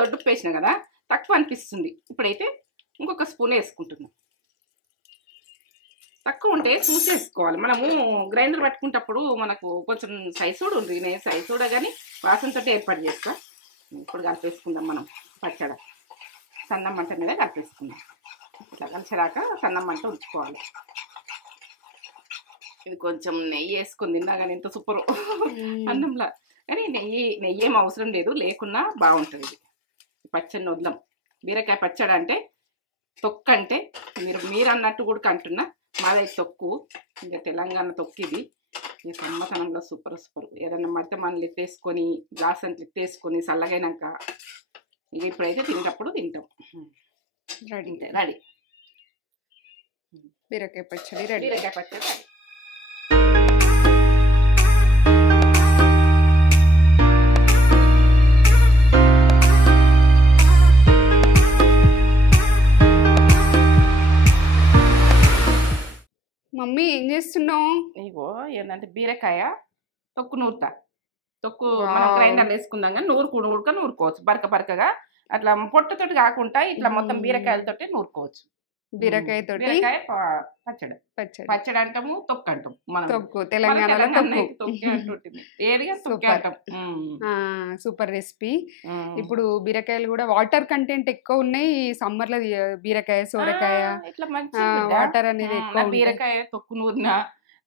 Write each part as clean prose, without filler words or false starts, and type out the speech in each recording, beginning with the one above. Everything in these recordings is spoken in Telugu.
దొడ్డుప్పు వేసిన కదా తక్కువ అనిపిస్తుంది. ఇప్పుడైతే ఇంకొక స్పూన్ వేసుకుంటున్నాం. తక్కువ ఉంటే చూసి వేసుకోవాలి. మనము గ్రైండర్ పట్టుకునేటప్పుడు మనకు కొంచెం సైజోడు ఉంది. నేను సైజోడా కానీ వాసనతో ఏర్పాటు చేస్తా. ఇప్పుడు కలిపేసుకుందాం. మనం పచ్చడ సన్నం మంట మీద కలిపేసుకుందాం. ఇట్లా కలిసేదాకా సన్నం మంట ఉంచుకోవాలి. ఇది కొంచెం నెయ్యి వేసుకుని తిన్నా కానీ ఎంత సూపర్ అన్నంలా. కానీ నెయ్యి ఏం అవసరం లేదు, లేకున్నా బాగుంటుంది. ఇది పచ్చడిని వదలం. బీరకాయ పచ్చడి అంటే తొక్కు అంటే మీరు అన్నట్టు కూడా అంటున్నా. మాదైతే తొక్కు, ఇంకా తెలంగాణ తొక్కు ఇది. ఈ సమ్మతనంలో సూపర్ సూపర్. ఏదన్నా మడితే మనం ఎత్తేసుకొని గ్లాస్ అంత ఎత్తేసుకొని చల్లగైనాక ఇక ఇప్పుడైతే తినేటప్పుడు తింటాం. రెడీ బీరకాయ పచ్చడి రెడీ. బీరకాయ పచ్చడి రెడీ. మమ్మీ ఏం చేస్తున్నావు? ఇగో ఏంటంటే బీరకాయ తొక్కు నూరుతా. తొక్కు మనం గ్రైండర్ వేసుకుందాం కానీ నూరుకోవచ్చు. బరకగా అట్లా పొట్టుతోటి కాకుండా ఇట్లా మొత్తం బీరకాయలతోటి నూరుకోవచ్చు. బీరకాయతోటి పచ్చడి పచ్చడి అంటాము, తొక్కు అంటాం. మనం తొక్కు తెలంగాణలో తొక్కు అంటుంటుంది. ఏదిగా తొక్కు అంటాం. Super recipe. ఇప్పుడు బీరకాయలు కూడా వాటర్ కంటెంట్ ఎక్కువ ఉన్నాయి సమ్మర్ లో. బీరకాయ సోరకాయ ఇట్లా వాటర్ అనేది ఎక్కువ. బీరకాయ తొక్కు నూరినా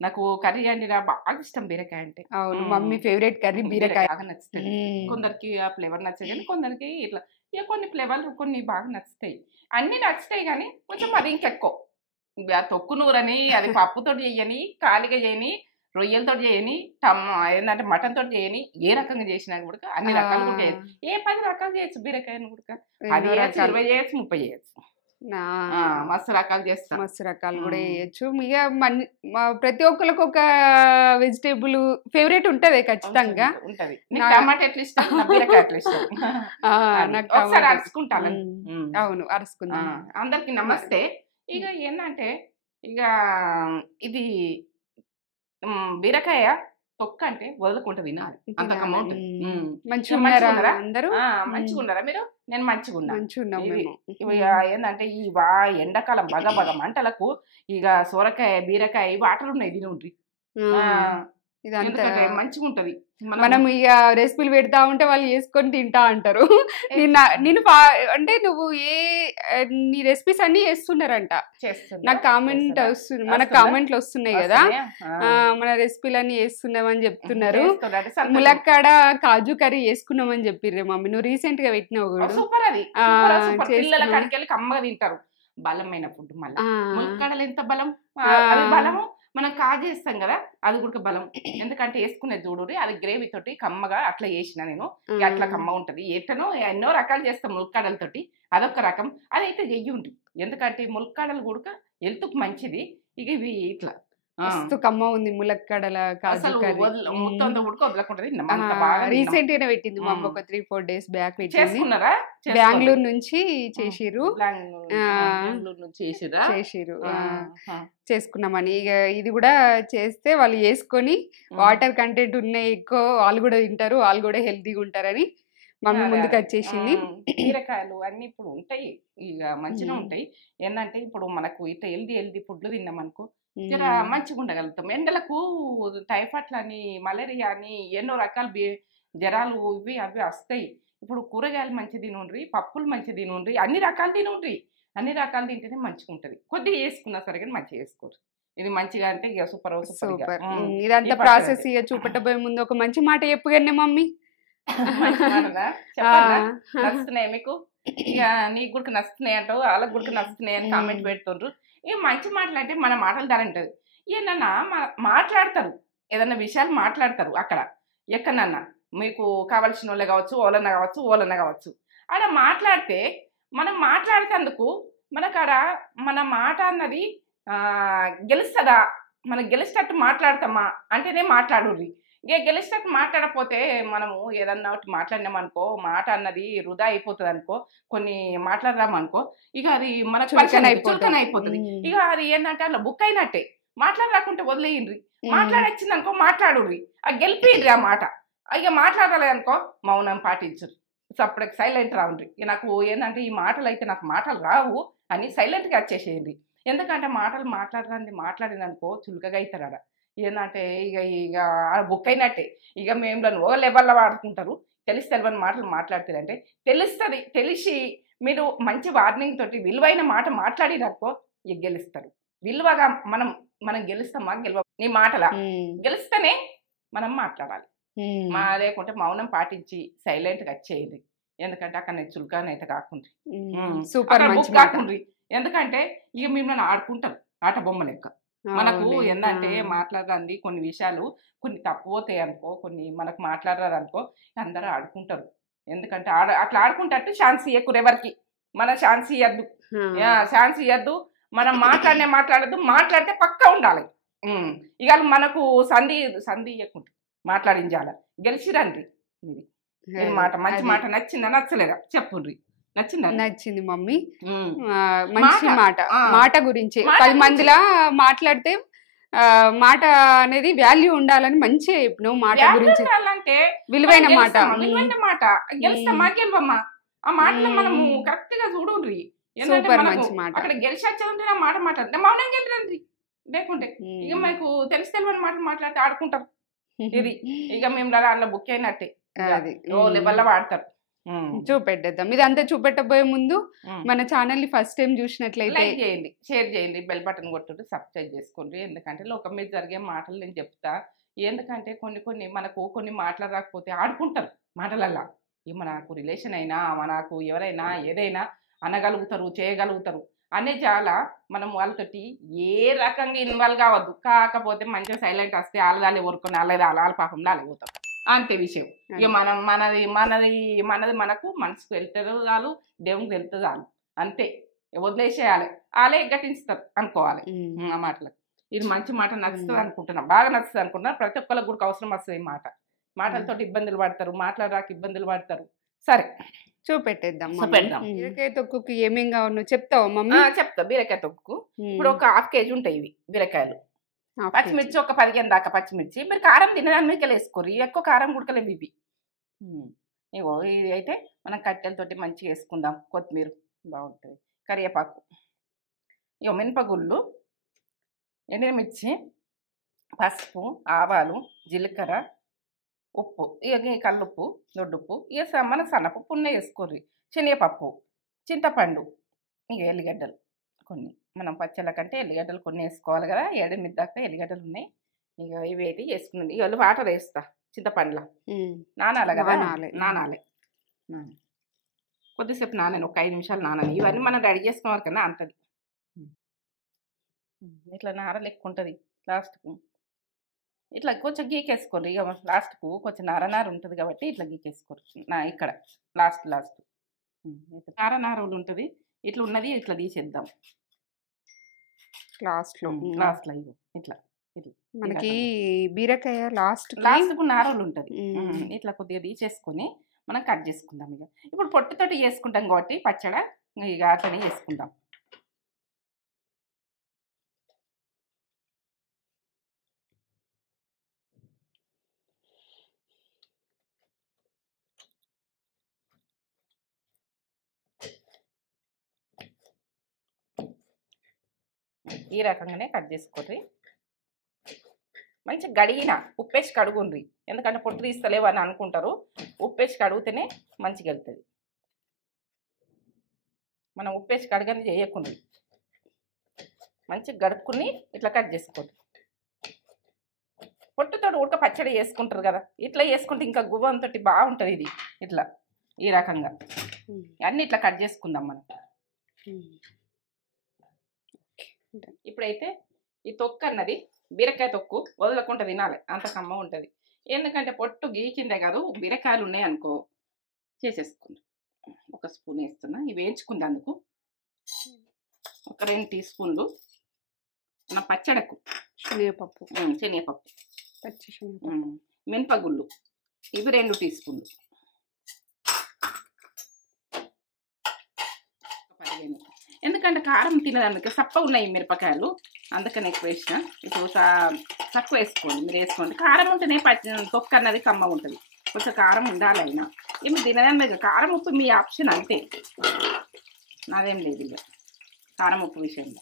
నాకు కర్రీ అంటే బాగా ఇష్టం బీరకాయ అంటే. అవును, మమ్మీ ఫేవరెట్ కర్రీ బీరకాయ. బాగా నచ్చుతుంది. కొందరికి ఆ ఫ్లేవర్ నచ్చదు కానీ కొందరికి ఇట్లా ఇక కొన్ని ఫ్లేవర్లు కొన్ని బాగా నచ్చుతాయి. అన్ని నచ్చుతాయి కానీ కొంచెం అది ఇంకెక్కువ. తొక్కు నూరని అది పప్పుతో చేయని, కాలిగా చేయని, రొయ్యలతో చేయని, ఏంటంటే మటన్ తోటి చేయని, ఏ రకంగా చేసినా కూడా అన్ని రకాలు కూడా చేయొచ్చు. 10 రకాలు చేయొచ్చు బీరకాయను కూడా. 10 చేయొచ్చు, 20 చేయొచ్చు, 30 చేయొచ్చు. మస్తు రకాలు చేస్తాం. మస్తు రకాలు కూడా చేయొచ్చు. ఇక ప్రతి ఒక్కరికి ఒక వెజిటేబుల్ ఫేవరెట్ ఉంటది ఖచ్చితంగా. ఉంటది. టమాటా ఎట్లా ఇష్టం, బీరకాయ ఎట్లా ఇష్టం. ఒకసారి అరుచుకుంటాను. అవును, అరుచుకుందాం. అందరికి నమస్తే. ఇక ఏంటంటే ఇక ఇది బీరకాయ తొక్క అంటే వదులుకుంటది వినాలి. అంత అమౌంట్. మంచిగా ఉన్నారా అందరూ? మంచిగా ఉన్నారా మీరు? నేను మంచిగా ఉన్నా. ఏంటంటే ఈ ఎండాకాలం బగ మంటలకు ఇక సోరకాయ బీరకాయ వాటర్ ఉన్నాయి తినండి. ఇదంతా మంచిగా ఉంటది. మనం ఇక రెసిపీలు పెడతా ఉంటే వాళ్ళు చేసుకొని తింటా అంటారు. నేను అంటే నువ్వు నీ రెసిపీస్ అన్ని చేస్తున్నారంట. నాకు కామెంట్ వస్తుంది, మనకు కామెంట్లు వస్తున్నాయి కదా, మన రెసిపీలు అన్ని చేస్తున్నామని చెప్తున్నారు. ములక్కాడ కాజు కర్రీ చేసుకున్నామని చెప్పిర్రే మమ్మీ. నువ్వు రీసెంట్ గా పెట్టినావు కూడా. కమ్మగా తింటారు. బలమైన ఫుడ్. మళ్ళీ ములక్కాడలు ఎంత బలం. బలము మనం కాజేస్తాం కదా, అది కూడా బలం. ఎందుకంటే వేసుకునే చూడు అది గ్రేవీ తోటి కమ్మగా అట్లా చేసిన నేను. అట్లా కమ్మ ఉంటది. ఎన్నో రకాలు చేస్తాం ములక్కాడలతోటి. అదొక రకం. అదైతే చెయ్యి. ఎందుకంటే ములక్కాడలు కూడా హెల్త్కు మంచిది. ఇక ఇవి ఇట్లా కమ్మ ఉంది ములక్కాడల కాజు కర్రీ. రీసెంట్ గానే పెట్టింది మా అమ్మ, ఒక 3-4 days బ్యాక్ పెట్టింది. బెంగళూరు నుంచి చేసిరు చేసుకున్నామని. ఇక ఇది కూడా చేస్తే వాళ్ళు చేసుకొని వాటర్ కంటెంట్ ఉన్నాయి ఎక్కువ, వాళ్ళు కూడా తింటారు, వాళ్ళు కూడా హెల్తీగా ఉంటారని మమ్మీ ముందుకు వచ్చేసింది. బీరకాయలు అన్ని ఇప్పుడు ఉంటాయి, ఇక మంచిగా ఉంటాయి. ఏంటంటే ఇప్పుడు మనకు ఇట్లా హెల్దీ ఫుడ్లు తిన్నాం అనుకో జర మంచిగా ఉండగలుగుతాం. ఎండలకు టైఫాయిడ్ అని, మలేరియా అని ఎన్నో రకాల జ్వరాలు ఇవి అవి వస్తాయి. ఇప్పుడు కూరగాయలు మంచి తినుండ్రి, పప్పులు మంచి తినుండ్రి, అన్ని రకాలు తినుండ్రి. అన్ని రకాలు తింటేనే మంచిగా ఉంటది. కొద్దిగా వేసుకున్నా సరే కానీ మంచిగా వేసుకోరు. ఇది మంచిగా అంటే ఇక సూపర్. ఇదంతా ప్రాసెస్ ఇక చూపెట్టబోయే ముందు ఒక మంచి మాట చెప్పుగానే మమ్మీ. నచ్చుతున్నాయి మీకు? ఇక నీకు కూడా నచ్చుతున్నాయి అంటావు, వాళ్ళకి కూడా నచ్చుతున్నాయి అని కామెంట్ పెడుతుండ్రు. ఇక మంచి మాటలు అంటే మన మాటలు ధర ఉంటుంది. ఏమన్నా మాట్లాడతారు, ఏదన్నా విషయాలు మాట్లాడతారు అక్కడ ఎక్కడన్నా. మీకు కావాల్సిన వాళ్ళే కావచ్చు, ఓలన్న కావచ్చు. ఆడ మాట్లాడితే మనం మాట్లాడేందుకు మనకాడ మన మాట అన్నది గెలుస్తుందా, మనం గెలిచేటట్టు మాట్లాడతామా అంటేనే మాట్లాడుర్రి. ఇక గెలిచేటట్టు మాట్లాడకపోతే మనము ఏదన్నా ఒకటి మాట్లాడినామనుకో, మాట అన్నది వృధా అయిపోతుంది అనుకో, కొన్ని మాట్లాడదామనుకో, ఇక అది మనకు చులకన అయిపోతుంది. ఇక అది ఏంటంటే అలా బుక్ అయినట్టే. మాట్లాడరాకుంటే వదిలేయండి. మాట్లాడొచ్చింది అనుకో మాట్లాడుర్రి, గెలిపియండి ఆ మాట. ఇక మాట్లాడలేదనుకో మౌనం పాటించరు. సపరేట్ సైలెంట్ రావండి. నాకు ఏంటంటే ఈ మాటలు అయితే నాకు మాటలు రావు అని సైలెంట్గా వచ్చేసేయండి. ఎందుకంటే మాటలు మాట్లాడిననుకో చులకగా అవుతారు ఆడ. ఏంటంటే ఇక ఇక బుక్ అయినట్టే. ఇక మేము ఓ లెవెల్లో వాడుకుంటారు. తెలియని మాటలు మాట్లాడతారంటే తెలుస్తుంది. తెలిసి మీరు మంచి వార్నింగ్ తోటి విలువైన మాట మాట్లాడిననుకో ఇక గెలుస్తారు. విలువగా మనం గెలుస్తామా నీ మాటలా గెలుస్తేనే మనం మాట్లాడాలి. లేకుంటే మౌనం పాటించి సైలెంట్గా వచ్చేయండి. ఎందుకంటే అక్కడ నేను చులకానైతే కాకుండా బుక్ కాకుండా. ఎందుకంటే ఇక మిమ్మల్ని ఆడుకుంటారు ఆట బొమ్మ లెక్క. మనకు ఏంటంటే మాట్లాడరండి కొన్ని విషయాలు కొన్ని తప్పుపోతాయి అనుకో, కొన్ని మనకు మాట్లాడరాదనుకో అందరూ ఆడుకుంటారు. ఎందుకంటే అట్లా ఆడుకుంటట్టు ఛాన్స్ ఇవ్వకూడదు ఎవరికి. మన ఛాన్స్ ఇవ్వద్దు. మనం మాట్లాడద్దు. మాట్లాడితే పక్కా ఉండాలి. ఇక మనకు సంధి ఇవ్వకుండా మాట్లాడించాల. గెలిచిరండి. ఇది మాట మంచి మాట నచ్చిందా నచ్చలేదా చెప్పుండ్రి. నచ్చింది మమ్మీ. మంచి మాట గురించి 10 మందిలా మాట్లాడితే మాట అనేది వాల్యూ ఉండాలని మంచిగా చెప్పినావు. మాట గురించి విలువైన మాట గెలుస్తామా గెలవమ్మా ఆ మాటలో మనము కరెక్ట్ గా చూడండి. అక్కడ గెలిచి వచ్చేదంటే నా మాట మాట్లాడితే మౌనం గెలిరండి. లేకుంటే ఇక మీకు తెలియని మాటలు మాట్లాడితే ఆడుకుంటారు. ఇది ఇక మేము అలా బుక్ అయినట్టే లెవెల్లో వాడతారు. చూపెట్టేద్దాం. ఇది అంతా చూపెట్టబోయే ముందు మన ఛానల్ ని ఫస్ట్ టైం చూసినట్లయితే లైక్ చేయండి, షేర్ చేయండి, బెల్ బటన్ కొట్టుకుంటూ సబ్స్క్రైబ్ చేసుకోండి. ఎందుకంటే లోకం మీద జరిగే మాటలు నేను చెప్తా. ఎందుకంటే కొన్ని మనకు కొన్ని మాటలు రాకపోతే ఆడుకుంటారు మాటలల్లా. మనకు రిలేషన్ అయినా మనకు ఎవరైనా ఏదైనా అనగలుగుతారు, చేయగలుగుతారు అనే చాలా మనం వాళ్ళతోటి ఏ రకంగా ఇన్వాల్వ్ కావద్దు. కాకపోతే మంచిగా సైలెంట్ వస్తే వాళ్ళదాలే ఊరుకొని వాళ్ళ పాపంలో అలగవుతాం అంతే విషయం. ఇక మనది మనకు మనసుకు వెళ్తుంది చాలు, దేవునికి వెళ్తుంది చాలు అంతే. వదిలేసేయాలి, వాళ్ళే గట్టిస్తారు అనుకోవాలి ఆ మాటలకు. ఇది మంచి మాట నచ్చుతుంది అనుకుంటున్నా, బాగా నచ్చుతుంది అనుకుంటున్నా. ప్రతి ఒక్కరికి కూడా అవసరం వస్తుంది. మాటలతో ఇబ్బందులు పడతారు, మాట్లాడరాక ఇబ్బందులు పడతారు. సరే చూపెట్టేద్దాం. బీరకాయ తొక్కుకి ఏమేం కావాలో చెప్తావా మమ్మీ? చెప్తా. బీరకాయ తొక్కు ఇప్పుడు ఒక 1/2 kg ఉంటాయి ఇవి బీరకాయలు. పచ్చిమిర్చి ఒక 15 దాకా పచ్చిమిర్చి. మీరు కారం తినడానికి మీకు వేసుకోరు, ఎక్కువ కారం గుడకలేము ఇవి. ఇగో ఇది అయితే మనం కట్టెలతోటి మంచిగా వేసుకుందాం. కొత్తిమీర బాగుంటుంది, కరివేపాకు, ఇగో మినపగుళ్ళు, ఎండుమిర్చి, పసుపు, ఆవాలు, జీలకర్ర, ఉప్పు, ఇక కల్లుప్పు, దొడ్డుప్పు, ఇక మన సన్నపప్పు ఉన్న వేసుకోర్రి, శనగపప్పు, చింతపండు, ఇక ఎల్లిగడ్డలు కొన్ని. మనం పచ్చళ్ళ కంటే ఎల్లిగడ్డలు కొన్ని వేసుకోవాలి కదా. 7 దాకా ఎల్లిగడ్డలు ఉన్నాయి. ఇక ఇవి అయితే వేసుకుంది. ఇక వాటర్ వేస్తా చింతపండులో. నానాలి కదా, నానాలి. కొద్దిసేపు నానని, ఒక 5 నిమిషాలు నానని. ఇవన్నీ మనం రెడీ చేసుకోవాలి కదా అంతది. ఇట్లా నార లెక్క ఉంటుంది. లాస్ట్కు ఇట్లా కొంచెం గీకేసుకోండి. ఇక లాస్ట్కు కొంచెం నార ఉంటుంది కాబట్టి ఇట్లా గీకేసుకోరు. ఇక్కడ లాస్ట్ నార ఉంటుంది. ఇట్లా ఉన్నది ఇట్లా తీసేద్దాం లాస్ట్లో ఇట్లా. మనకి బీరకాయ లాస్ట్కు నారలు ఉంటుంది. ఇట్లా కొద్దిగా తీసేసుకొని మనం కట్ చేసుకుందాం. ఇక ఇప్పుడు పొట్టుతోటి చేసుకుంటాం కాబట్టి పచ్చడి ఇక అట్లనే చేసుకుందాం. ఈ రకంగానే కట్ చేసుకోండి. మంచి గడిగిన ఉప్పేసి కడుగుండ్రి. ఎందుకంటే పొట్టు తీస్తలేవు అని అనుకుంటారు. ఉప్పేసి కడిగితేనే మంచిగా వెళ్తుంది. మనం ఉప్పేసి కడగని చేయకుండా మంచిగా గడుపుకుని ఇట్లా కట్ చేసుకోండి. పొట్టుతో ఉడక పచ్చడి చేసుకుంటారు కదా, ఇట్లా చేసుకుంటే ఇంకా గువ్వంతో బాగుంటుంది. ఇది ఇట్లా ఈ రకంగా అన్నీ ఇట్లా కట్ చేసుకుందాం మనం. ఇప్పుడైతే ఈ తొక్కు అన్నది బీరకాయ తొక్కు వదలకుండా తినాలి, అంత కమ్మ ఉంటుంది. ఎందుకంటే పొట్టు గీకిందే కాదు, బీరకాయలు ఉన్నాయి అనుకో చేసేసుకుందాం. 1 స్పూన్ వేస్తున్నా. ఇవి వేయించుకుందాం. అందుకు ఒక 2 టీ స్పూన్లు మన పచ్చడకు శనగపప్పు, పచ్చి శనగపప్పు, మినపగుళ్ళు ఇవి 2 టీ స్పూన్లు, 15. ఎందుకంటే కారం తినడానికి సప్ప ఉన్నాయి మిరపకాయలు, అందుకని ఎక్కువ వేసిన. ఇప్పుడు తక్కువ వేసుకోండి. మీరు వేసుకోండి. కారం ఉంటేనే తొక్కు అన్నది కమ్మ ఉంటుంది. కొంచెం కారం ఉండాలి. అయినా ఏమి తినదన్నది కారం ఉప్పు మీ ఆప్షన్ అంతే, నాదేం లేదు ఇక కారం ఉప్పు విషయంలో.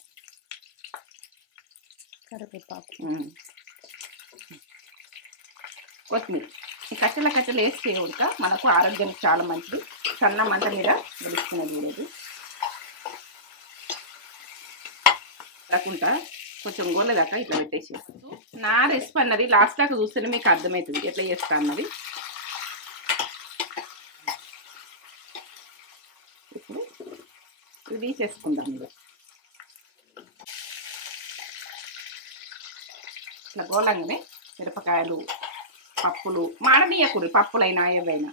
కొత్తిమీర ఈ కట్టెలు వేస్తే ఉడక మనకు ఆరోగ్యానికి చాలా మంచిది. సన్న మంట మీద వెలుసుకునేది లేదు కాకుండా కొంచెం గోలేదాకా ఇట్లా పెట్టేసి. నా రెసిపీ అన్నది లాస్ట్ దాకా చూస్తేనే మీకు అర్థమవుతుంది ఎట్లా చేస్తా అన్నది. ఇప్పుడు ఇది తీసేసుకుందాం. మీరు ఇట్లా గోలంగానే మిరపకాయలు పప్పులు మాడనీయకూడదు, పప్పులైనా ఏవైనా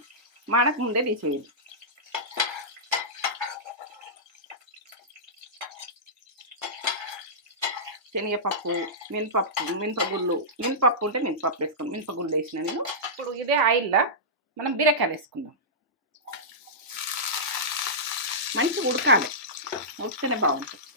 మాడక ముందే తీసేయాలి. శనగపప్పు మినపగుళ్ళు మినపప్పు ఉంటే మినపప్పు వేసుకోండి, మినపగుళ్ళు వేసిన నేను. ఇప్పుడు ఇదే ఆయిల్లో మనం బీరకాయలు వేసుకుందాం. మంచిగా ఉడకాలి, ఉడికితేనే బాగుంటుంది.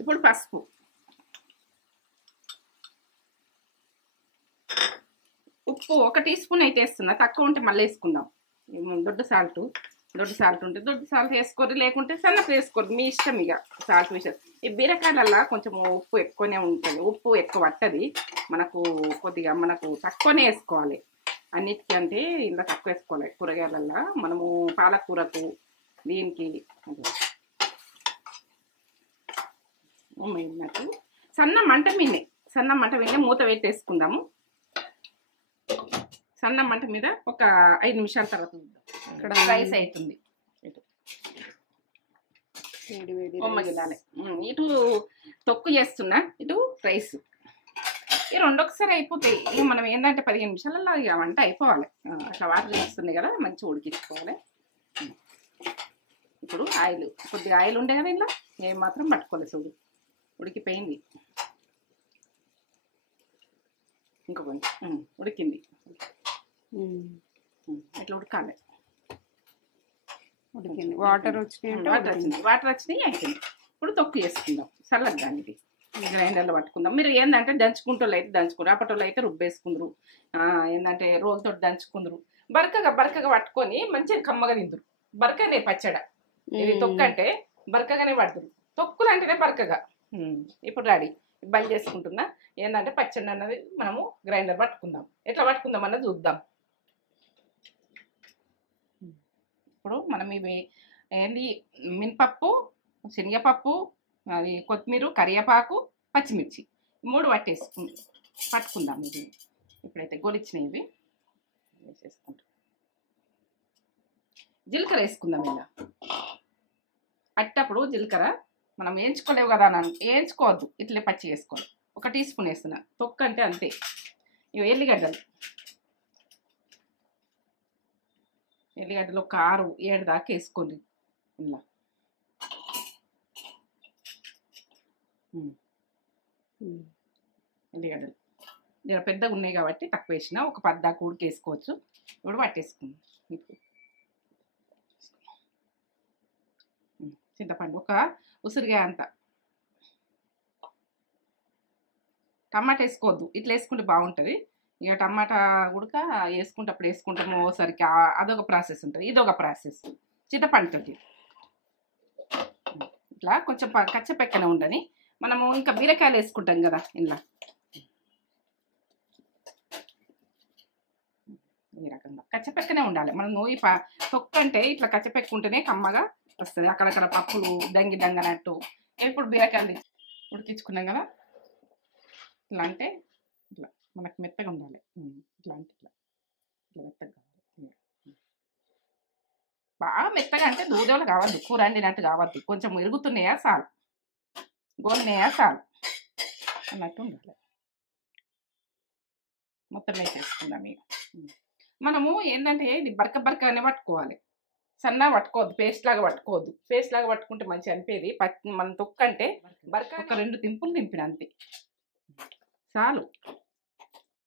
ఇప్పుడు పసుపు, ఉప్పు 1 టీ స్పూన్ అయితే వేస్తున్నా, తక్కువ ఉంటే మళ్ళీ వేసుకుందాం. దొడ్డు సాల్ట్ ఉంటే దొడ్డు సాల్ట్ వేసుకోరు, లేకుంటే సన్నపు వేసుకోరు, మీ ఇష్టం. ఇక సాల్ట్ విషయం ఈ బీరకాయలల్లో కొంచెం ఉప్పు ఎక్కువనే ఉంటుంది, ఉప్పు ఎక్కువ పట్టది మనకు, కొద్దిగా మనకు తక్కువనే వేసుకోవాలి అన్నిటికీ. అంటే ఇలా తక్కువ వేసుకోవాలి కూరగాయలల్లో. మనము పాలకూరకు దీనికి ఉమ్మినట్టు సన్న మంట మీద మూత పెట్టేసుకుందాము. సన్న మంట మీద ఒక 5 నిమిషాల తర్వాత ఇక్కడ రైస్ అవుతుంది. ఇటు తొక్కు చేస్తున్నా, ఇటు రైస్, ఈ రెండు ఒకసారి అయిపోతాయి. ఇక మనం ఏంటంటే 15 నిమిషాలలో ఇక వంట అయిపోవాలి. అట్లా వాటర్ వేస్తున్నాయి కదా, మంచిగా ఉడికించుకోవాలి. ఇప్పుడు ఆయిల్, కొద్దిగా ఆయిల్ ఉండే కదా ఇలా, ఏం మాత్రం పట్టుకోలేదు. చూడు ఉడికిపోయింది, ఇంకా కొంచెం ఉడికింది. ఇట్లా ఉడకాలి. ఉడికింది, వాటర్ వచ్చినాయి అయిపోయింది. ఇప్పుడు తొక్కు చేసుకుందాం చల్లగా. దానికి గ్రైండర్లో పట్టుకుందాం. మీరు ఏంటంటే దంచుకుంటోళ్ళు అయితే దంచుకుంటారు, అప్పటోళ్ళు అయితే రుబ్బేసుకుందరు, ఏంటంటే రోలుతో దంచుకుందరు. బరకగా పట్టుకొని మంచిగా కమ్మగా తిందురు. బరకనే పచ్చడ, ఇది తొక్కు అంటే బరకగానే పడుతుంది. తొక్కులు అంటేనే బరకగా. ఇప్పుడు రెడీ, బంద్ చేసుకుంటున్నా. ఏంటంటే పచ్చడి అన్నది మనము గ్రైండర్ పట్టుకుందాం, ఎట్లా పట్టుకుందాం అన్నది చూద్దాం. ఇప్పుడు మనం ఇవి ఏంది మినపప్పు, శనగపప్పు, అది కొత్తిమీర, కరివేపాకు, పచ్చిమిర్చి 3 పట్టుకుందాం. ఇది ఇప్పుడైతే గోలిచ్చినాయి ఇవి వేసేసుకుంటాం. జీలకర్ర వేసుకుందాం. ఇలా అట్టప్పుడు జీలకర్ర మనం వేయించుకోలేవు కదా అని వేయించుకోవద్దు, ఇట్లే పచ్చి వేసుకోవాలి. 1 టీ స్పూన్ వేస్తున్నా, తొక్కు అంటే అంతే. ఇవి ఎల్లిగడ్డలు ఒక 6-7 దాకా వేసుకోండి. ఇలా ఎల్లిగడ్డలు ఇలా పెద్దగా ఉన్నాయి కాబట్టి తక్కువ వేసిన, ఒక 10 దాకా ఉడికి వేసుకోవచ్చు. ఇప్పుడు పట్టేసుకుందాం. ఇప్పుడు చింతపండు ఒక ఉసిరిగా అంత. టమాటా వేసుకోవద్దు, ఇట్లా వేసుకుంటే బాగుంటుంది. ఇక టమాటా ఉడక వేసుకుంటప్పుడు వేసుకుంటాము ఓసరికి, అదొక ప్రాసెస్ ఉంటుంది, ఇదొక ప్రాసెస్. చింతపండుతోటి ఇట్లా కొంచెం కచ్చపెక్కనే ఉండని మనము ఇంకా బీరకాయలు వేసుకుంటాం కదా ఇలా, ఈ రకంగా కచ్చపెక్కనే ఉండాలి. మనం నూయి తొక్కు అంటే ఇట్లా కచ్చపెక్కుంటేనే కమ్మగా వస్తుంది. అక్కడక్కడ పప్పులు దంగనట్టు. ఇప్పుడు బీరకాయలు ఉడికించుకున్నాం కదా, ఇట్లా అంటే ఇట్లా మనకు మెత్తగా ఉండాలి. ఇట్లా అంటే ఇట్లా మెత్తగా కావాలి, బాగా మెత్తగా అంటే దూదేలు కావద్దు, కూర వండినట్టు కావద్దు. కొంచెం ఇరుగుతున్నాయా చాలు, గోలినాయా చాలు అన్నట్టు ఉండాలి. మొత్తం వేసేసుకుందాం. ఇక మనము ఏంటంటే ఇది బరకగానే పట్టుకోవాలి, సన్నగా పట్టుకోవద్దు, పేస్ట్ లాగా పట్టుకోవద్దు. పేస్ట్ లాగా పట్టుకుంటే మంచిగా అనిపేది. మనం తొక్కు అంటే బరక ఒక 2 తింపులు తింపిన అంతే చాలు.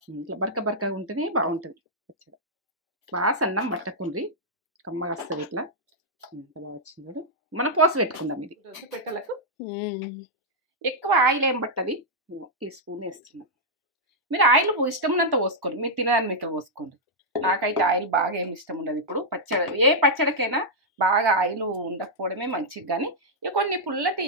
ఇట్లా బరకగా ఉంటేనే బాగుంటుంది పచ్చడి. బాగా సన్నం పట్టకుండ్రి, కమ్మగా వస్తుంది. ఇట్లా ఎంత బాగా వచ్చిందో మనం పోసి పెట్టుకుందాం. ఇది పెట్టలకు ఎక్కువ ఆయిల్ ఏం పట్టది. ఈ స్పూన్ వేస్తున్నా. మీరు ఆయిల్ ఇష్టం ఉన్నంత పోసుకోండి, మీరు తినదాన్ని మీకు పోసుకోండి. నాకైతే ఆయిల్ బాగా ఏమి ఇష్టం ఉండదు. ఇప్పుడు పచ్చడి ఏ పచ్చడికైనా బాగా ఆయిల్ ఉండకపోవడమే మంచిది. కానీ ఇక కొన్ని పుల్లటి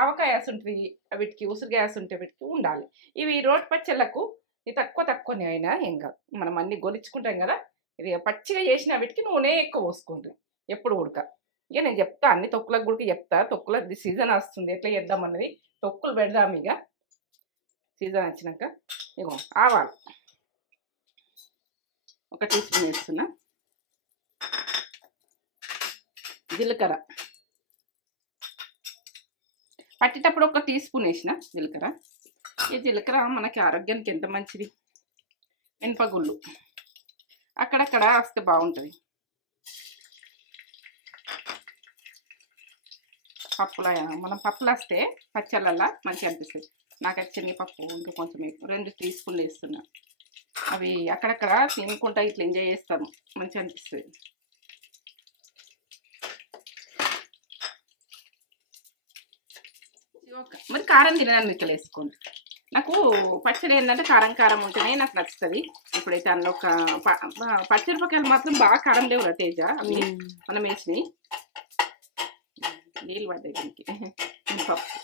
ఆవకాయ ఉంటుంది, వీటికి ఉసిరి గ్యాస్ ఉంటే వీటికి ఉండాలి. ఇవి రోటి పచ్చళ్ళకు ఇది తక్కువనే అయినా ఏం కాదు. మనం అన్ని గొలుచుకుంటాం కదా, ఇది పచ్చిగా చేసిన వీటికి నూనె ఎక్కువ పోసుకోండి ఎప్పుడు ఉడక. ఇక నేను చెప్తా అన్ని తొక్కులకు కూడా చెప్తా. తొక్కుల సీజన్ వస్తుంది, ఎట్లా చేద్దాం అన్నది. తొక్కులు పెడదాం ఇక సీజన్ వచ్చినాక. ఇగో ఆవాలు 1 టీ స్పూన్ వేస్తున్నా. జీలకర్ర పట్టేటప్పుడు 1 టీ స్పూన్ వేసిన జీలకర్ర. ఈ జీలకర్ర మనకి ఆరోగ్యానికి ఎంత మంచిది. మినపగుళ్ళు అక్కడక్కడ వస్తే బాగుంటుంది. పప్పులా మనం పప్పులు వస్తే పచ్చళ్ళల్లో మంచిగా అనిపిస్తుంది. నాకైతే శనగపప్పు ఇంకా కొంచెం 2 టీ స్పూన్లు వేస్తున్నా. అవి అక్కడక్కడ తినుకుంటా ఇట్లా ఎంజాయ్ చేస్తాము, మంచిగా అనిపిస్తుంది. మరి కారం తినడానికి ఇక్కడ వేసుకోండి. నాకు పచ్చడి ఏంటంటే కారం ఉంటేనే నాకు నచ్చుతుంది. ఇప్పుడైతే అందులో పచ్చిమిరపకాయలు మాత్రం బాగా కారం లేవు తేజ, అవి మనం వేసినాయి. నీళ్ళు పడ్డాయి దీనికి. పప్పు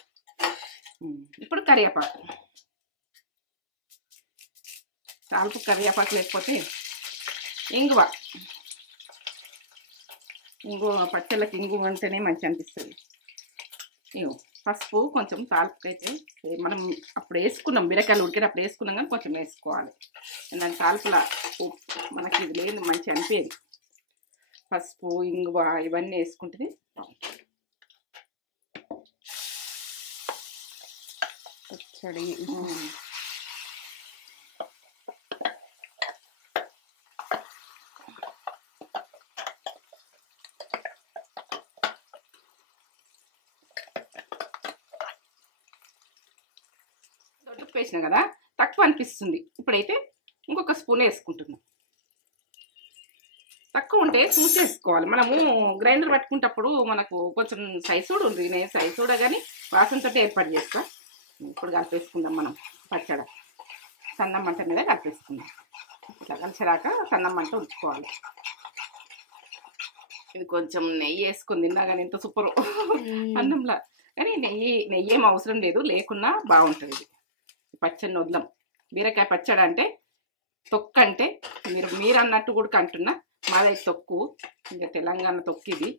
ఇప్పుడు కరివేపాకు. తాల్పు కరివేపాకు లేకపోతే ఇంగువ పచ్చళ్ళకి ఇంగువ అంటేనే మంచి అనిపిస్తుంది. ఇగో పసుపు కొంచెం తాల్పుకైతే మనం అప్పుడు వేసుకున్నాం, బీరకాయలు ఉడికేటప్పుడు వేసుకున్నాం కానీ కొంచెం వేసుకోవాలి. ఎందుకంటే తాల్పుల మనకి ఇది లేదు మంచి అనిపించేది. పసుపు ఇంగువ ఇవన్నీ వేసుకుంటే పచ్చడి. ఉప్పు వేసినా కదా తక్కువ అనిపిస్తుంది. ఇప్పుడైతే ఇంకొక స్పూన్ వేసుకుంటున్నాం. తక్కువ ఉంటే చూసి వేసుకోవాలి. మనము గ్రైండర్ పట్టుకుంటప్పుడు మనకు కొంచెం సైజ్ కూడా ఉంది. నేను సైజ్ కూడా కానీ వాసనతో ఏర్పాటు చేస్తా. ఇప్పుడు కలిపేసుకుందాం మనం పచ్చడి. సన్నం మంట మీద కలిపేసుకుందాం. ఇట్లా కలిసేదాకా సన్నం మంట ఉంచుకోవాలి. ఇది కొంచెం నెయ్యి వేసుకుని తిన్నా కానీ ఎంత సూపరు అన్నంలా. కానీ నెయ్యి ఏం అవసరం లేదు, లేకున్నా బాగుంటుంది. ఇది పచ్చడిని వదలం. బీరకాయ పచ్చడి అంటే తొక్కు అంటే మీరు అన్నట్టు కూడా అంటున్నా. మాదైతే తొక్కు, ఇంకా తెలంగాణ తొక్కు ఇది.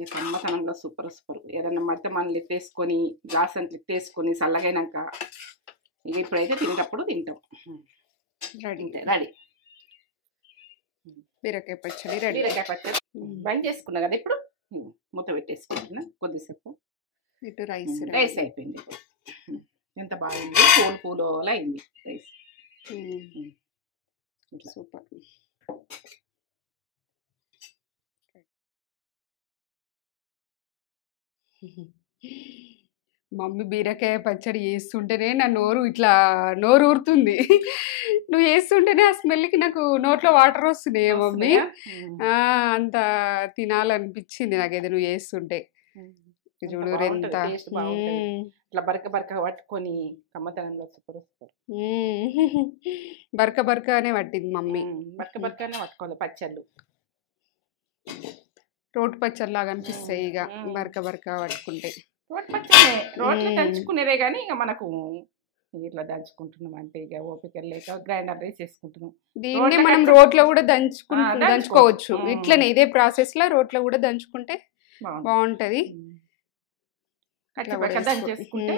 ఈ సమ్మతనంలో సూపర్. ఏదన్నా మడితే మనం ఎత్తేసుకొని గ్లాస్ అంత ఎత్తేసుకొని చల్లగైనాక ఇక ఇప్పుడైతే తినేటప్పుడు తింటాం. రెడీ బీరకాయ పచ్చడి రెడీ. బీరకాయ పచ్చడి బంద్ చేసుకున్నా కదా. ఇప్పుడు మూత పెట్టేసుకుంటున్నా కొద్దిసేపు. ఇటు రైస్ అయిపోయింది. ఎంత బాగుంది, పూలు అయింది రైస్. సూపర్. మమ్మీ బీరకాయ పచ్చడి చేస్తుంటేనే నా నోరు ఊరుతుంది. నువ్వు చేస్తుంటేనే ఆ స్మెల్కి నాకు నోట్లో వాటర్ వస్తున్నాయి మమ్మీ. అంత తినాలనిపించింది నాకైతే నువ్వు చేస్తుంటే. చూడు ఎంత ఇట్లా బరక పట్టుకొని కమ్మతనంలో సూపర్. బరకనే పట్టింది మమ్మీ. బరకనే పట్టుకోవాలి పచ్చళ్ళు. రోటి పచ్చడి లాగా అనిపిస్తాయి ఇక బరక పట్టుకుంటే. రోటి పచ్చడి రోట్లో దంచుకునేదే కానీ ఇక మనకు ఇట్లా దంచుకుంటున్నాం అంటే ఇక ఓపిక లేక గ్రైండర్ రైస్ చేసుకుంటున్నాం. దీన్ని మనం రోట్లో కూడా దంచుకోవచ్చు. ఇట్లనే ఇదే ప్రాసెస్ లో రోట్లో కూడా దంచుకుంటే బాగుంటది. దంచేసుకుంటే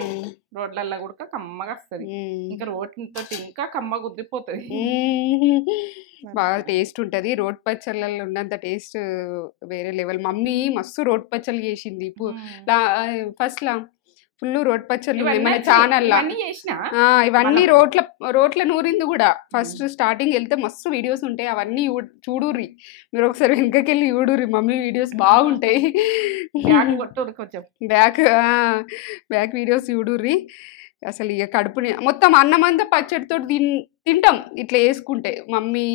రోడ్లల్లో కూడా కమ్మగా వస్తుంది. ఇంకా రోటితో ఇంకా కమ్మ కుదిరిపోతుంది. బాగా టేస్ట్ ఉంటది. రోటి పచ్చళ్ళల్లో ఉన్నంత టేస్ట్ వేరే లెవెల్. మమ్మీ మస్తు రోటి పచ్చళ్ళు చేసింది. ఫస్ట్ లా ఫుల్ రోటి పచ్చళ్ళు మన ఛానల్ ఇవన్నీ రోట్ల నూరింది కూడా. ఫస్ట్ స్టార్టింగ్ వెళ్తే మస్తు వీడియోస్ ఉంటాయి, అవన్నీ చూడుర్రి మీరు ఒకసారి వెనకకెళ్ళి చూడుర్రి. మమ్మీ వీడియోస్ బాగుంటాయి. బ్యాక్ వీడియోస్ చూడుర్రి. అసలు ఇక కడుపుని మొత్తం అన్నమంతా పచ్చడితో తింటాం ఇట్లా వేసుకుంటే. మమ్మీ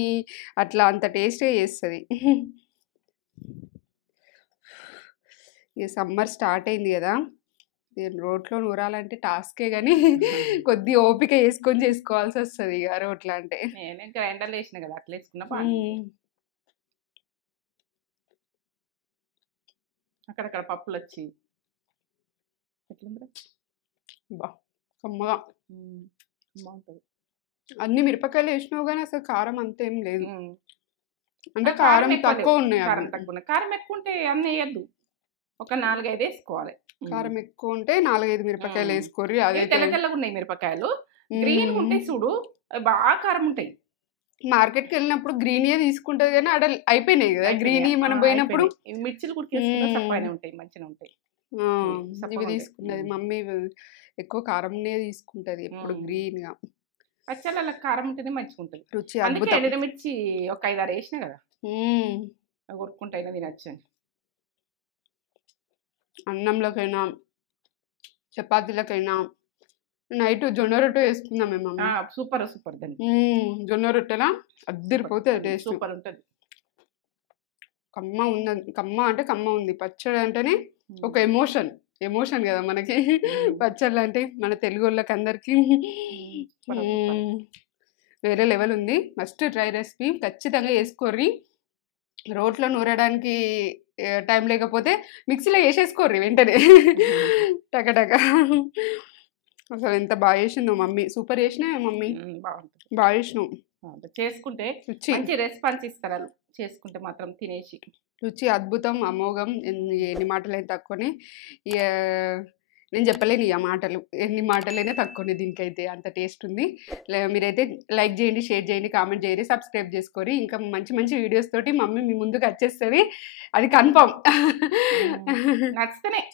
అట్లా అంత టేస్టే చేస్తుంది. ఇక సమ్మర్ స్టార్ట్ అయింది కదా, రోట్లో నూరాలంటే టాస్కే కానీ కొద్ది ఓపిక వేసుకొని చేసుకోవాల్సి వస్తుంది ఇక రోట్లో అంటే. నేను గ్రైండర్లో వేసిన కదా అట్లా వేసుకున్నా అక్కడక్కడ పప్పులు వచ్చి బా కమ్మగా బాగుంటుంది. అన్ని మిరపకాయలు వేసినావు కానీ అసలు కారం అంతేం లేదు, అంటే కారం తక్కువ ఉన్నాయి. కారం తక్కువ ఉన్నాయి. కారం ఎక్కువ ఉంటే అన్నీ వేయద్దు, ఒక 4-5 వేసుకోవాలి. కారం ఎక్కువ ఉంటే 4-5 మిరపకాయలు వేసుకోరు. అదే తెల్లగా ఉన్నాయి మిరపకాయలు, గ్రీన్ ఉంటాయి చూడు, బాగా కారం ఉంటాయి. మార్కెట్కి వెళ్ళినప్పుడు గ్రీన్ తీసుకుంటది కానీ అక్కడ అయిపోయినాయి కదా గ్రీన్. మనం పోయినప్పుడు మిర్చిలు కూడా సప్పగానే ఉంటాయి, మంచిగా ఉంటాయి. ఇవి తీసుకున్నది మమ్మీ ఎక్కువ కారంనే తీసుకుంటది ఎప్పుడు గ్రీన్ గా. పచ్చళ్ళ కారం ఉంటేనే మంచిగా ఉంటుంది రుచి. అందుకే ఎండుమిర్చి ఒక 5-6 వేసిన కదా, కొరుక్కుంటైనా తినచ్చు. అన్నంలోకైనా చపాతీలకైనా నైట్ జొన్న రొట్టె వేసుకుందాం మేము. సూపర్ సూపర్ దాన్ని జొన్న రొట్టెలా అద్దరిపోతుంది టేస్ట్, సూపర్ ఉంటుంది. కమ్మ ఉంది, కమ్మ అంటే కమ్మ ఉంది. పచ్చడి అంటేనే ఒక ఎమోషన్ కదా మనకి. పచ్చళ్ళు అంటే మన తెలుగు వాళ్ళకి అందరికి వేరే లెవెల్ ఉంది. మస్ట్ ట్రై రెసిపీ, ఖచ్చితంగా వేసుకోర్రి. రోట్లో నూరడానికి టైం లేకపోతే మిక్సీలో వేసేసుకోర్రి వెంటనే టకటక. అసలు ఎంత బాగా చేసిందో మమ్మీ, సూపర్ చేసినా మమ్మీ, బాగా చేసినావు. చేసుకుంటే మంచి రెస్పాన్స్ ఇస్తారు, చేసుకుంటే మాత్రం తినేసి. రుచి అద్భుతం, అమోఘం. ఎన్ని మాటలైనా తక్కువనే, నేను చెప్పలేను ఇక మాటలు, ఎన్ని మాటలైనా తక్కువనే దీనికైతే, అంత టేస్ట్ ఉంది. మీరైతే లైక్ చేయండి, షేర్ చేయండి, కామెంట్ చేయండి, సబ్స్క్రైబ్ చేసుకోరి. ఇంకా మంచి మంచి వీడియోస్ తోటి మమ్మీ మీ ముందుకు వచ్చేస్తుంది, అది కన్ఫర్మ్. నచ్చితేనే